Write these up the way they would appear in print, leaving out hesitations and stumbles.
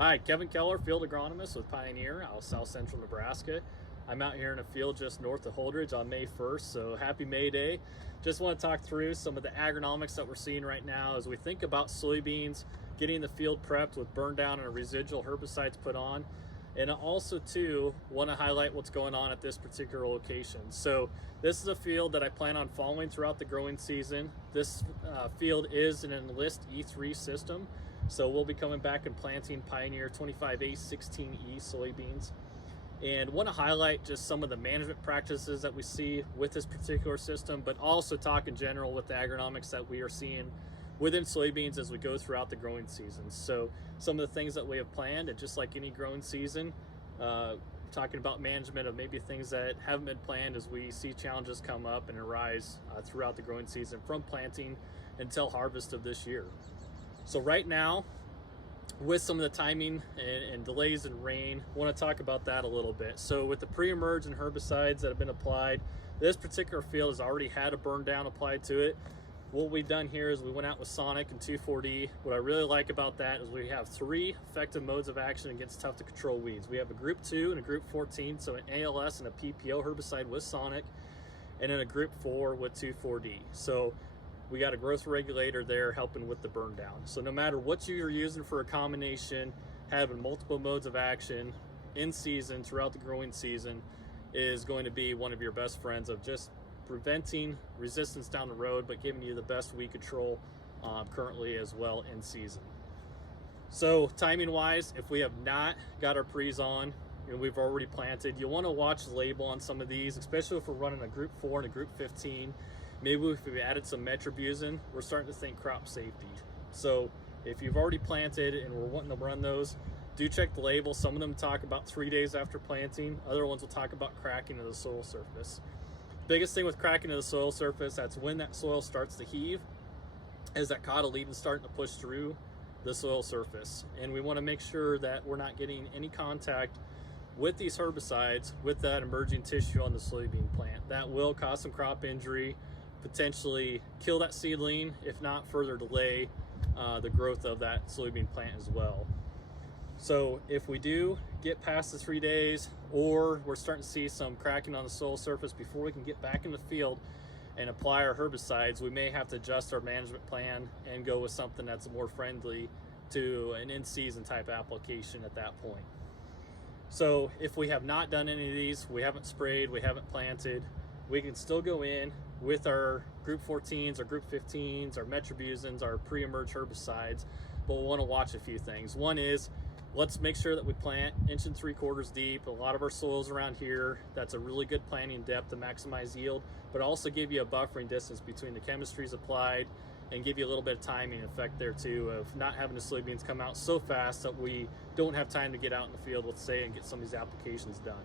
Hi, Kevin Keller, field agronomist with Pioneer out of South Central Nebraska. I'm out here in a field just north of Holdridge on May 1st, so happy May Day. Just want to talk through some of the agronomics that we're seeing right now as we think about soybeans, getting the field prepped with burn down and residual herbicides put on. And also too, want to highlight what's going on at this particular location. So this is a field that I plan on following throughout the growing season. This field is an Enlist E3 system. So we'll be coming back and planting Pioneer 25A16E soybeans. And want to highlight just some of the management practices that we see with this particular system, but also talk in general with the agronomics that we are seeing within soybeans as we go throughout the growing season. So some of the things that we have planned, and just like any growing season, talking about management of maybe things that haven't been planned as we see challenges come up and arise throughout the growing season from planting until harvest of this year. So right now, with some of the timing and delays in rain, I want to talk about that a little bit. So with the pre-emerge and herbicides that have been applied, this particular field has already had a burn down applied to it. What we've done here is we went out with Sonic and 2,4-D. What I really like about that is we have 3 effective modes of action against tough to control weeds. We have a group 2 and a group 14, so an ALS and a PPO herbicide with Sonic, and then a group 4 with 2,4-D. So we got a growth regulator there helping with the burn down. So no matter what you're using for a combination, having multiple modes of action in season throughout the growing season is going to be one of your best friends of just preventing resistance down the road, but giving you the best weed control currently as well in season. So timing wise, if we have not got our pre's on and we've already planted, you want to watch the label on some of these, especially if we're running a group 4 and a group 15. Maybe if we added some metribuzin, we're starting to think crop safety. So if you've already planted and we're wanting to run those, do check the label. Some of them talk about 3 days after planting. Other ones will talk about cracking of the soil surface. Biggest thing with cracking of the soil surface, that's when that soil starts to heave, is that cotyledon starting to push through the soil surface. And we want to make sure that we're not getting any contact with these herbicides with that emerging tissue on the soybean plant. That will cause some crop injury, potentially kill that seedling, if not further delay the growth of that soybean plant as well. So if we do get past the 3 days, or we're starting to see some cracking on the soil surface before we can get back in the field and apply our herbicides, we may have to adjust our management plan and go with something that's more friendly to an in-season type application at that point. So if we have not done any of these, we haven't sprayed, we haven't planted, we can still go in with our group 14s, our group 15s, our metribuzins, our pre-emerge herbicides, but we'll want to watch a few things. One is, let's make sure that we plant 1 3/4 deep. A lot of our soils around here, that's a really good planting depth to maximize yield, but also give you a buffering distance between the chemistries applied and give you a little bit of timing effect there too, of not having the soybeans come out so fast that we don't have time to get out in the field, let's say, and get some of these applications done.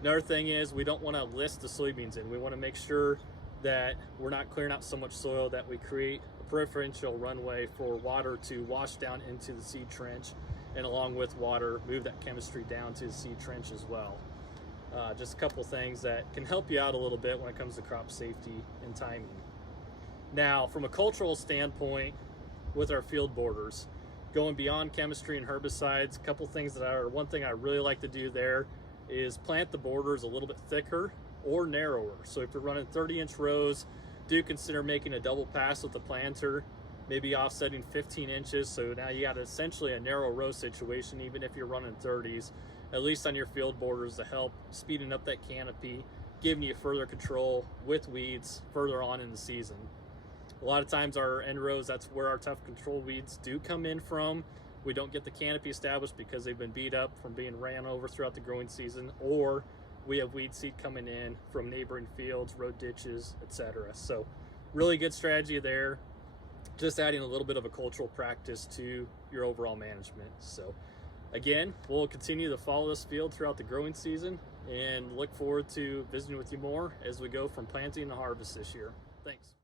Another thing is, we don't want to list the soybeans in. We want to make sure that we're not clearing out so much soil that we create a preferential runway for water to wash down into the seed trench, and along with water, move that chemistry down to the seed trench as well. Just a couple things that can help you out a little bit when it comes to crop safety and timing. Now, from a cultural standpoint, with our field borders, going beyond chemistry and herbicides, a couple things one thing I really like to do there is plant the borders a little bit thicker or narrower. So if you're running 30-inch rows, do consider making a double pass with the planter, maybe offsetting 15 inches. So now you got essentially a narrow row situation, even if you're running 30s, at least on your field borders, to help speeding up that canopy, giving you further control with weeds further on in the season. A lot of times our end rows, that's where our tough control weeds do come in from. We don't get the canopy established because they've been beat up from being ran over throughout the growing season, or we have weed seed coming in from neighboring fields, road ditches, etc. So really good strategy there. Just adding a little bit of a cultural practice to your overall management. So again, we'll continue to follow this field throughout the growing season and look forward to visiting with you more as we go from planting to harvest this year. Thanks.